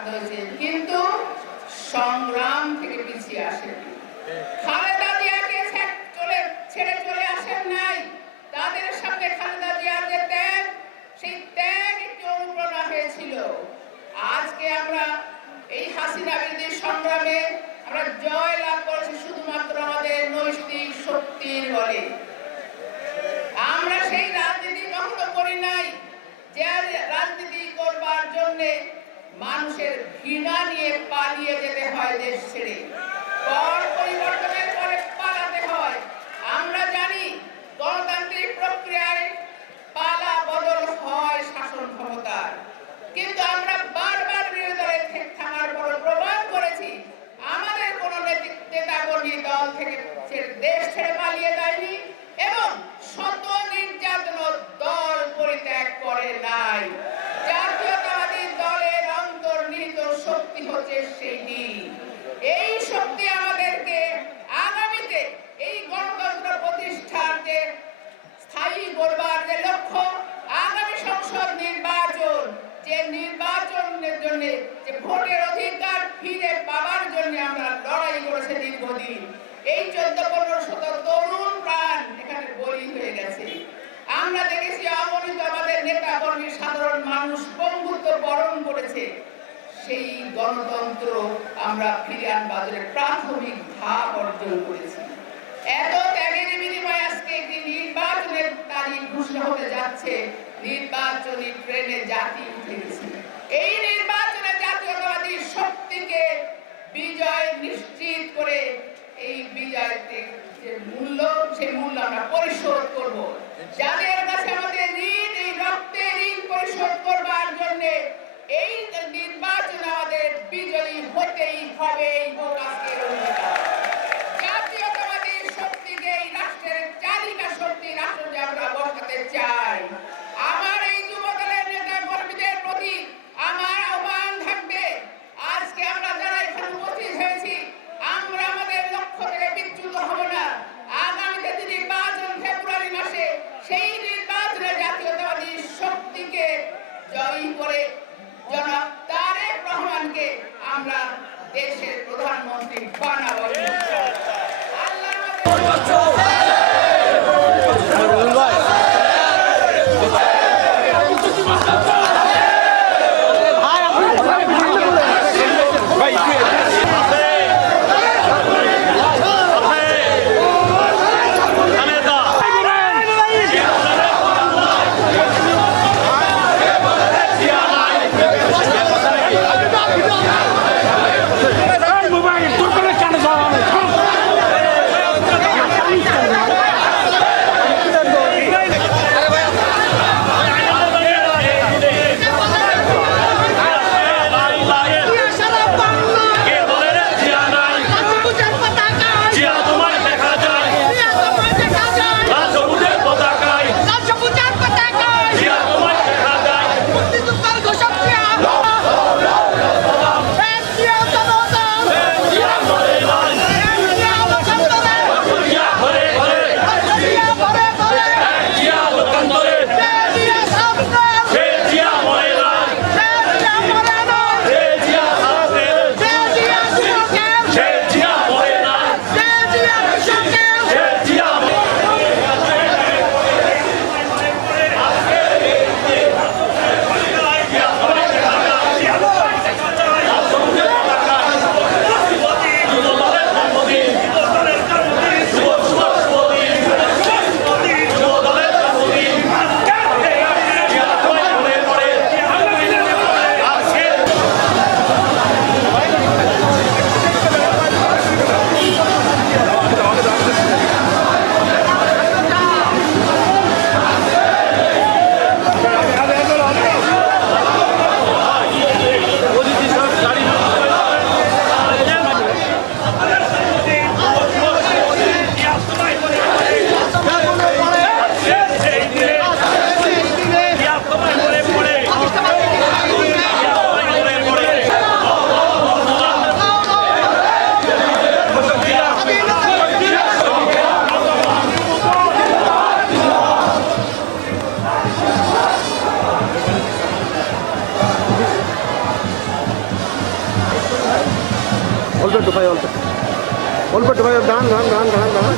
বাধ্য হয়েছে। কিন্তু সংগ্রাম থেকে পিছিয়ে আসেন। খালেদা জিয়াকে চলে, ছেড়ে চলে আসেন নাই। তাদের সামনে খালেদা জিয়ার যে ত্যাগ, সেই ত্যাগ একটি অনুপ্রেরণা হয়েছিল। আজকে আমরা এই হাসিনা বিরোধী সংগ্রামে আমরা জয় লাভ করেছি শুধুমাত্র আমাদের নৈতিক শক্তির বলে আমরা সেই রাজনীতি কখনো করি নাই যে রাজনীতি করবার জন্য মানুষের ঘৃণা নিয়ে পালিয়ে যেতে হয় দেশ ছেড়ে। পর পরিবর্তনের পরে পালাতে হয় আমরা জানি গণতান্ত্রিক প্রক্রিয়ায় পালা বদল হয় শাসন ক্ষমতার কিন্তু আমরা বারবার বিরোধী দলে থে- থাকার পর প্রমাণ করেছি আমাদের কোন নেতাকর্মী দল থেকে ছেড়ে- দেশ ছেড়ে পালিয়ে যায়নি এবং শত নির্যাতন দল পরিত্যাগ করে নাই জাতীয়তাবাদী দলের অন্তর্নিহিত শক্তি হচ্ছে সেইটি এই শক্তি আমাদেরকে আগামীতে এই গণতন্ত্র প্রতিষ্ঠার যে স্থায়ী করবার যে লক্ষ্য আগামী সংসদ নির্বাচন যে নির্বাচনের জন্য যে ভোটের অধিকার ফিরে পাওয়ার জন্য আমরা লড়াই করেছি দীর্ঘদিন। এই চোদ্দ, পনেরো শত তরুণ প্রাণ এখানে বলি হয়ে গেছে। আমরা দেখেছি অগণিত আমাদের নেতা কর্মী, সাধারণ মানুষ বন্ধুত্ব বরণ করেছে। সেই গণতন্ত্র আমরা ফিরে আনবাজারে প্রাথমিক ধাপ অর্জন করেছি। এত ত্যাগের বিনিময়ে আজকে একটি নির্বাচনের তারিখ ঘোষণা হতে যাচ্ছে। নির্বাচনী ট্রেনে জাতি উঠে গেছে। এই নির্বাচনে জাতীয়তাবাদী শক্তিকে বিজয় নিশ্চিত করে এই বিজয়তে যে মূল্য সেই মূল্য আমরা পরিশোধ করব। ದುಬೈ ಹೋಲ್ಪಟ್ಟು ಹೋಲ್ಪಟ್ಟು ದಾನ್ ದಾನ್ ಗಾನ್ ಗಾನ್ ಗಾನ್